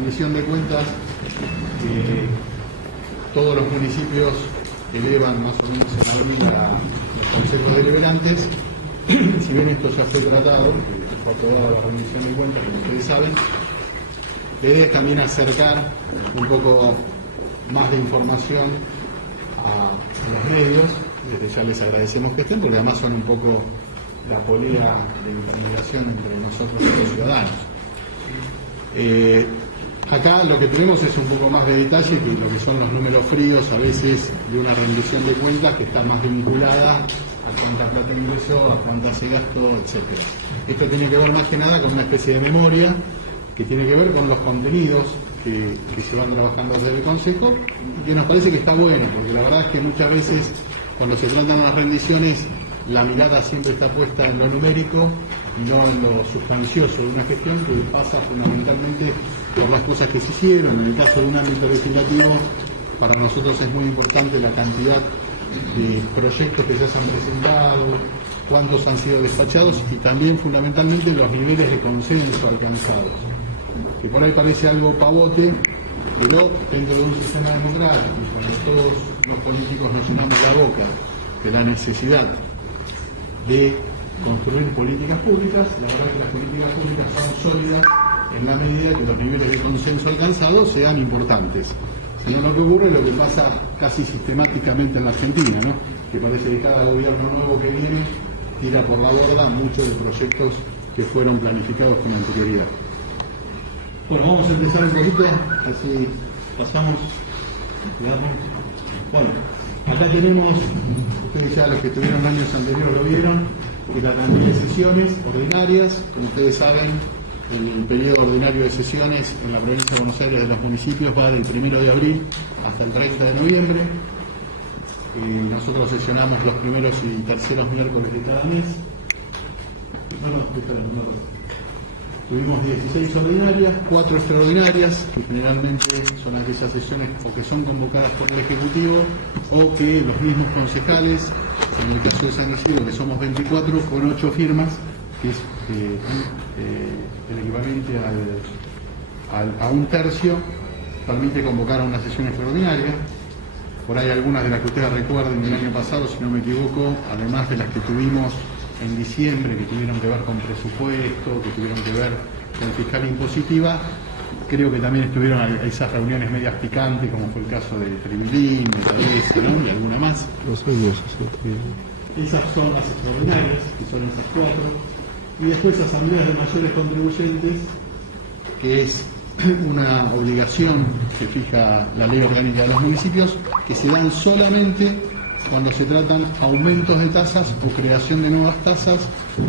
rendición de cuentas, todos los municipios elevan más o menos en abril a los consejos deliberantes. Si bien esto ya fue tratado, fue aprobada la rendición de cuentas, como ustedes saben, la idea es también acercar un poco más de información a los medios. Desde ya les agradecemos que estén, porque además son un poco la polea de intermediación entre nosotros y los ciudadanos. Acá lo que tenemos es un poco más de detalle que lo que son los números fríos a veces de una rendición de cuentas que está más vinculada a cuánta plata ingresó, a cuánta se gastó, etc. Esto tiene que ver más que nada con una especie de memoria que tiene que ver con los contenidos que se van trabajando desde el Consejo, y que nos parece que está bueno, porque la verdad es que muchas veces cuando se tratan las rendiciones la mirada siempre está puesta en lo numérico y no en lo sustancioso de una gestión, que pasa fundamentalmente por las cosas que se hicieron. En el caso de un ámbito legislativo, para nosotros es muy importante la cantidad de proyectos que ya se han presentado, cuántos han sido despachados y también fundamentalmente los niveles de consenso alcanzados. Que por ahí parece algo pavote, pero dentro de un sistema democrático, cuando todos los políticos nos llenamos la boca de la necesidad de construir políticas públicas, la verdad es que las políticas públicas son sólidas en la medida que los niveles de consenso alcanzados sean importantes. Si no, lo que ocurre es lo que pasa casi sistemáticamente en la Argentina, ¿no? Que parece que cada gobierno nuevo que viene tira por la borda muchos de proyectos que fueron planificados con anterioridad. Bueno, vamos a empezar un poquito, así pasamos. Bueno, acá tenemos, ustedes ya los que estuvieron años anteriores lo vieron, que la cantidad de sesiones ordinarias, como ustedes saben, el periodo ordinario de sesiones en la provincia de Buenos Aires de los municipios va del 1 de abril hasta el 30 de noviembre. Nosotros sesionamos los primeros y terceros miércoles de cada mes. Tuvimos 16 ordinarias, 4 extraordinarias, que generalmente son aquellas sesiones o que son convocadas por el Ejecutivo o que los mismos concejales, en el caso de San Isidro, que somos 24, con 8 firmas, que es el equivalente a un tercio, permite convocar a una sesión extraordinaria. Por ahí algunas de las que ustedes recuerden del año pasado, si no me equivoco, además de las que tuvimos en diciembre, que tuvieron que ver con presupuesto, que tuvieron que ver con fiscal impositiva, creo que también estuvieron esas reuniones medias picantes, como fue el caso de Tribilín, de Cabeza, ¿no? Y alguna más. Esas son las extraordinarias, que son esas 4. Y después asambleas de mayores contribuyentes, que es una obligación que fija la ley orgánica de los municipios, que se dan solamente cuando se tratan aumentos de tasas o creación de nuevas tasas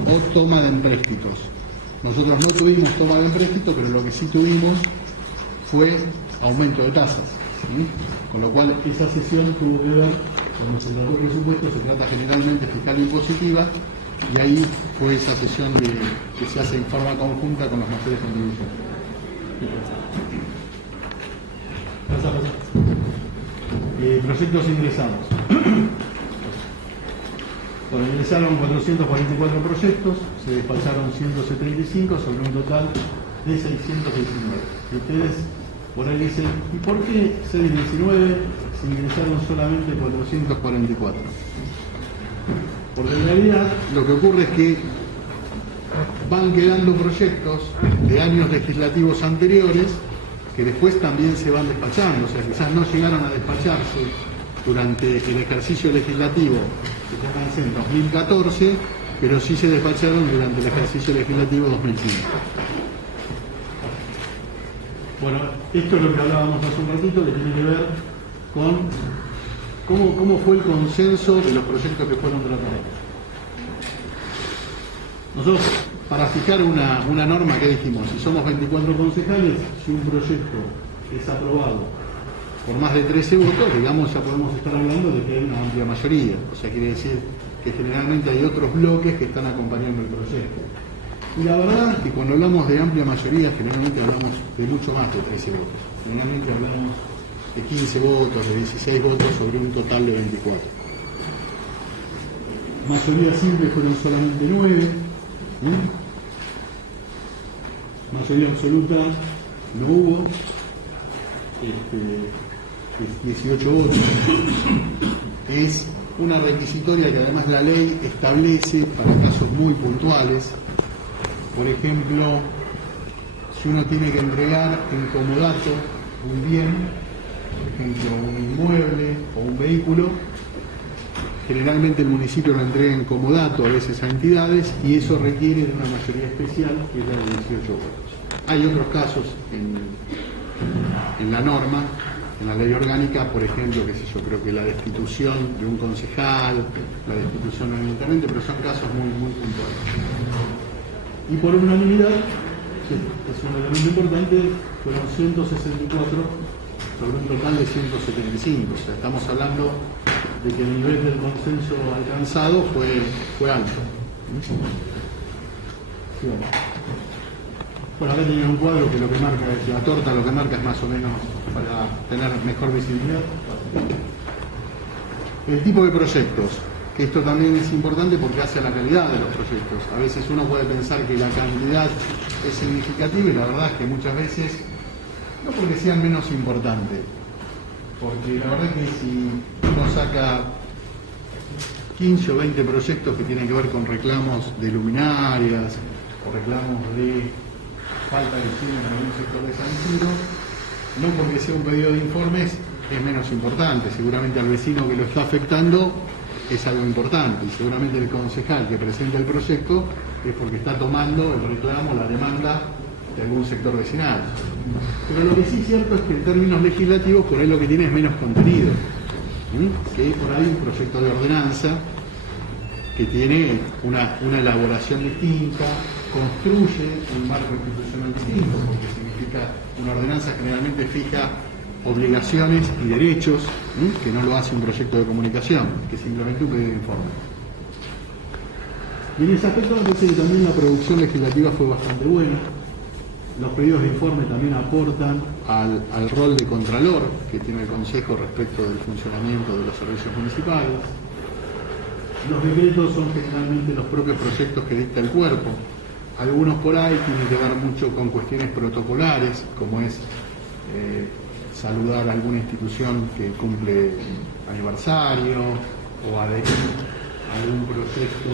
o toma de empréstitos. Nosotros no tuvimos toma de empréstito, pero lo que sí tuvimos fue aumento de tasas, ¿sí? Con lo cual esa sesión tuvo que ver, cuando se trató el presupuesto, se trata generalmente fiscal impositiva, y ahí fue esa sesión que se hace en forma conjunta con los mayores contribuyentes. Proyectos ingresados. Bueno, ingresaron 444 proyectos, se despacharon 175 sobre un total de 619. Y ustedes por ahí dicen, ¿y por qué 619 se ingresaron solamente 444? Porque en realidad lo que ocurre es que van quedando proyectos de años legislativos anteriores que después también se van despachando, o sea, quizás no llegaron a despacharse durante el ejercicio legislativo que comencé en 2014, pero sí se despacharon durante el ejercicio legislativo 2015. Bueno, esto es lo que hablábamos hace un ratito, que tiene que ver con cómo fue el consenso de los proyectos que fueron tratados. Nosotros, para fijar una norma que dijimos, si somos 24 concejales, si un proyecto es aprobado por más de 13 votos, digamos, ya podemos estar hablando de que hay una amplia mayoría. O sea, quiere decir que generalmente hay otros bloques que están acompañando el proyecto. Y la verdad es que cuando hablamos de amplia mayoría, generalmente hablamos de mucho más de 13 votos. Generalmente hablamos de 15 votos, de 16 votos sobre un total de 24. Mayoría simple fueron solamente 9. Mayoría absoluta no hubo. 18.8 es una requisitoria que además la ley establece para casos muy puntuales. Por ejemplo, si uno tiene que entregar en comodato un bien, por ejemplo un inmueble o un vehículo, generalmente el municipio lo entrega en comodato a veces a entidades y eso requiere de una mayoría especial que es la de 18 votos. Hay otros casos en la norma, en la ley orgánica, por ejemplo, qué sé yo, creo que la destitución de un concejal, la destitución de un intendente, pero son casos muy, muy puntuales. Y por unanimidad, que es un elemento importante, fueron 164 sobre un total de 175. O sea, estamos hablando de que el nivel del consenso alcanzado fue alto. Sí, bueno, acá tenía un cuadro que lo que marca es la torta, lo que marca es más o menos para tener mejor visibilidad. El tipo de proyectos, que esto también es importante porque hace a la calidad de los proyectos. A veces uno puede pensar que la cantidad es significativa y la verdad es que muchas veces, no porque sean menos importantes, porque la verdad es que si uno saca 15 o 20 proyectos que tienen que ver con reclamos de luminarias o reclamos de falta de higiene en algún sector de San Isidro, no porque sea un pedido de informes es menos importante, seguramente al vecino que lo está afectando es algo importante y seguramente el concejal que presenta el proyecto es porque está tomando el reclamo, la demanda de algún sector vecinal. Pero lo que sí es cierto es que en términos legislativos por ahí lo que tiene es menos contenido, que por ahí un proyecto de ordenanza que tiene una elaboración distinta, construye un marco institucional distinto, porque significa una ordenanza generalmente fija obligaciones y derechos, que no lo hace un proyecto de comunicación, que simplemente un pedido de informe. Y en ese aspecto me parece que también la producción legislativa fue bastante buena. Los pedidos de informe también aportan al rol de contralor que tiene el Consejo respecto del funcionamiento de los servicios municipales. Los decretos son generalmente los propios proyectos que dicta el cuerpo. Algunos por ahí tienen que ver mucho con cuestiones protocolares, como es saludar a alguna institución que cumple aniversario o adherir a algún proyecto,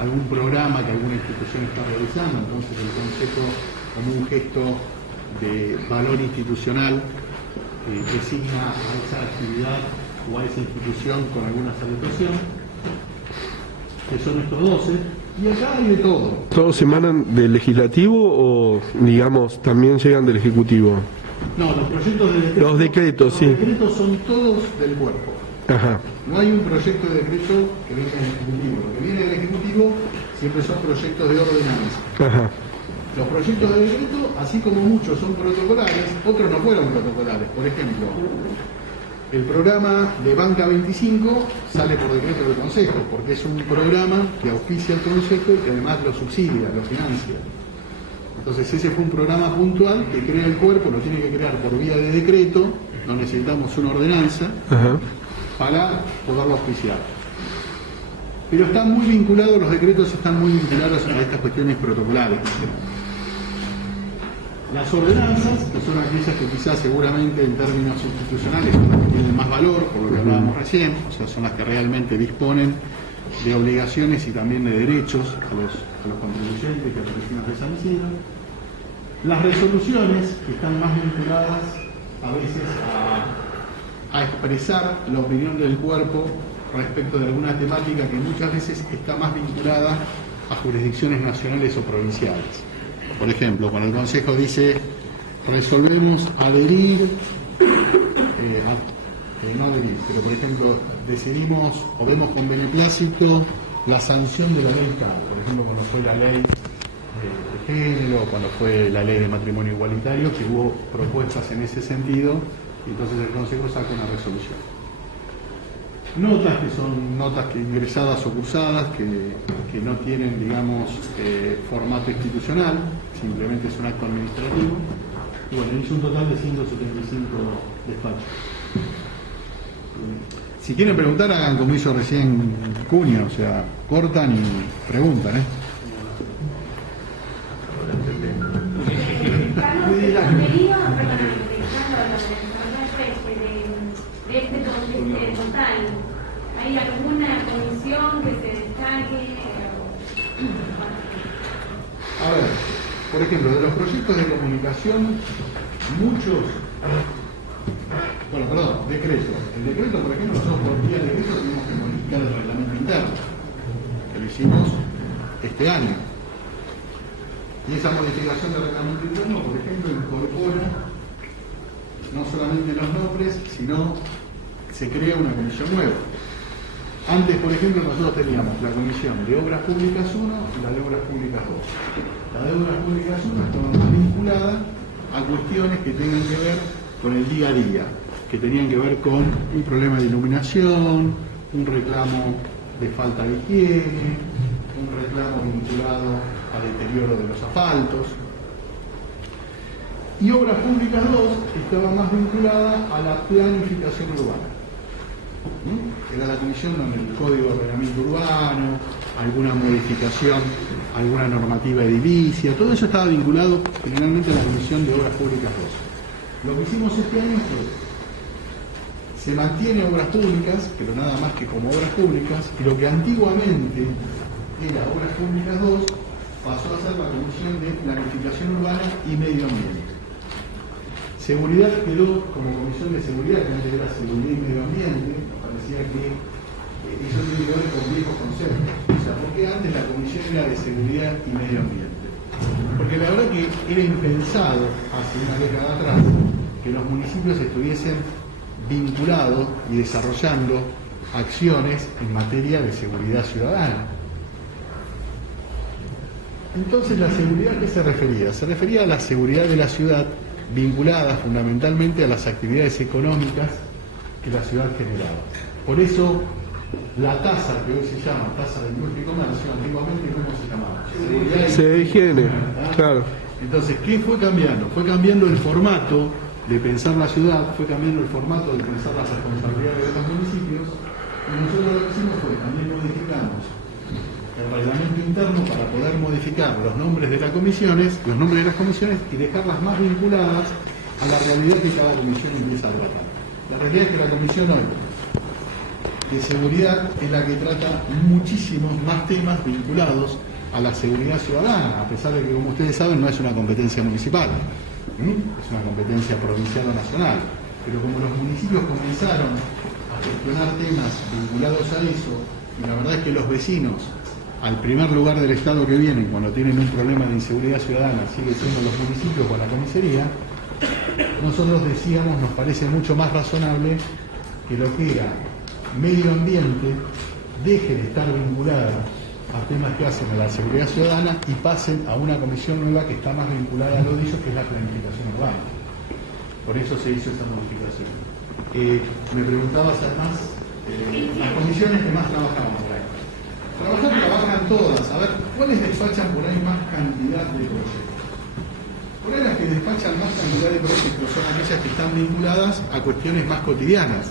algún programa que alguna institución está realizando. Entonces el Consejo, como un gesto de valor institucional, designa a esa actividad o a esa institución con alguna salutación, que son estos 12. Y acá hay de todo. ¿Todos emanan del legislativo o, digamos, también llegan del ejecutivo? No, los proyectos de decreto. Los decretos, sí. Los decretos son todos del cuerpo. Ajá. No hay un proyecto de decreto que venga del Ejecutivo. Lo que viene del Ejecutivo siempre son proyectos de ordenanza. Ajá. Los proyectos de decreto, así como muchos son protocolares, otros no fueron protocolares. Por ejemplo, el programa de Banca 25 sale por decreto del Consejo, porque es un programa que auspicia el Consejo y que además lo subsidia, lo financia. Entonces ese fue un programa puntual que crea el cuerpo, lo tiene que crear por vía de decreto, no necesitamos una ordenanza. Ajá. Para poderlo auspiciar. Pero están muy vinculados, los decretos están muy vinculados a estas cuestiones protocolares. Las ordenanzas, que son aquellas que quizás seguramente en términos institucionales son las que tienen más valor, por lo que hablábamos recién, o sea, son las que realmente disponen de obligaciones y también de derechos a los contribuyentes y a los vecinos de San Isidro. Las resoluciones, que están más vinculadas a veces a expresar la opinión del cuerpo respecto de alguna temática que muchas veces está más vinculada a jurisdicciones nacionales o provinciales. Por ejemplo, cuando el Consejo dice resolvemos adherir, no adherir, pero por ejemplo decidimos o vemos con beneplácito la sanción de la ley tal, por ejemplo cuando fue la ley de género, cuando fue la ley de matrimonio igualitario, que hubo propuestas en ese sentido. Entonces el Consejo saca una resolución. Notas que son notas que ingresadas o cursadas, que no tienen, digamos, formato institucional, simplemente es un acto administrativo. Y bueno, hizo un total de 175 despachos. Si quieren preguntar, hagan como hizo recién Cunha, o sea, cortan y preguntan, Donde iba, perdóname, pensando en este total, ¿hay alguna comisión que se destaque? A ver, por ejemplo, de los proyectos de comunicación, muchos, bueno, perdón, decretos. El decreto, por ejemplo, nosotros por vía de decreto tenemos que modificar el reglamento interno, que lo hicimos este año. Y esa modificación del reglamento interno, por ejemplo, incorpora no solamente los nombres, sino se crea una comisión nueva. Antes, por ejemplo, nosotros teníamos la comisión de Obras Públicas 1 y la de Obras Públicas 2. La de Obras Públicas 1 estaba más vinculada a cuestiones que tengan que ver con el día a día, que tenían que ver con un problema de iluminación, un reclamo de falta de higiene, un reclamo vinculado al deterioro de los asfaltos. Y Obras Públicas 2 estaba más vinculada a la planificación urbana. Era la comisión donde el Código de Ordenamiento Urbano, alguna modificación, alguna normativa edilicia, todo eso estaba vinculado generalmente a la Comisión de Obras Públicas 2. Lo que hicimos este año fue, se mantiene Obras Públicas, pero nada más que como Obras Públicas, y lo que antiguamente era Obras Públicas 2, pasó a ser la Comisión de Planificación Urbana y Medio Ambiente. Seguridad quedó como Comisión de Seguridad, que antes era Seguridad y Medio Ambiente. Nos parecía que eso tiene que ver con viejos conceptos. O sea, ¿por qué antes la Comisión era de Seguridad y Medio Ambiente? Porque la verdad que era impensado, hace una década atrás, que los municipios estuviesen vinculados y desarrollando acciones en materia de seguridad ciudadana. Entonces, ¿la seguridad a qué se refería? Se refería a la seguridad de la ciudad, vinculada fundamentalmente a las actividades económicas que la ciudad generaba. Por eso, la tasa que hoy se llama tasa de industria y comercio, antiguamente, ¿cómo se llamaba? Se higiene, claro. Entonces, ¿qué fue cambiando? Fue cambiando el formato de pensar la ciudad, fue cambiando el formato de pensar las responsabilidades de los municipios, y nosotros lo que hicimos fue también modificamos el reglamento interno para poder modificar los nombres de las comisiones y dejarlas más vinculadas a la realidad que cada comisión empieza a tratar. La realidad es que la comisión hoy de seguridad es la que trata muchísimos más temas vinculados a la seguridad ciudadana, a pesar de que, como ustedes saben, no es una competencia municipal, es una competencia provincial o nacional. Pero como los municipios comenzaron a gestionar temas vinculados a eso, y la verdad es que los vecinos, al primer lugar del Estado que vienen cuando tienen un problema de inseguridad ciudadana, sigue siendo los municipios con la comisaría, nosotros decíamos, nos parece mucho más razonable que lo que era medio ambiente deje de estar vinculada a temas que hacen a la seguridad ciudadana y pasen a una comisión nueva que está más vinculada a lo dicho, que es la planificación urbana. Por eso se hizo esta modificación. Me preguntabas además, las comisiones que más trabajamos por ahí. Trabajan todas. A ver, ¿cuáles despachan por ahí más cantidad de proyectos? Por ahí las que despachan más cantidad de proyectos son aquellas que están vinculadas a cuestiones más cotidianas.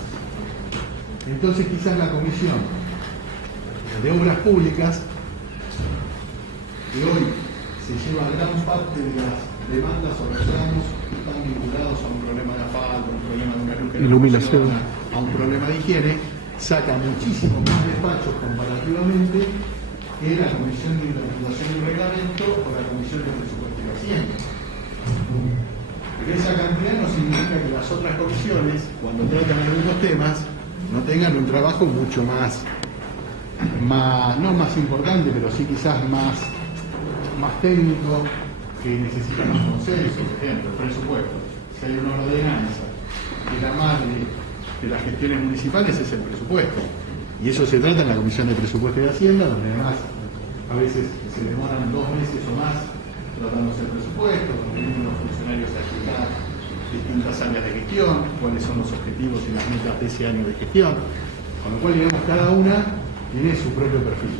Entonces quizás la comisión de Obras Públicas, que hoy se lleva gran parte de las demandas o reclamos que están vinculados a un problema de asfalto, a un problema de una luz que iluminación, a un problema de higiene, saca muchísimo más despachos comparativamente que la Comisión de Implementación y Reglamento o la Comisión de Presupuesto y Hacienda. Pero esa cantidad no significa que las otras comisiones, cuando tratan algunos temas, no tengan un trabajo mucho más, no más importante, pero sí quizás más técnico, que necesita más consenso. Por ejemplo, el presupuesto. Si hay una ordenanza que la madre de las gestiones municipales es el presupuesto. Y eso se trata en la Comisión de Presupuesto y Hacienda, donde además a veces se demoran 2 meses o más tratándose el presupuesto, donde vienen los funcionarios a explicar distintas áreas de gestión, cuáles son los objetivos y las metas de ese año de gestión. Con lo cual, digamos, cada una tiene su propio perfil.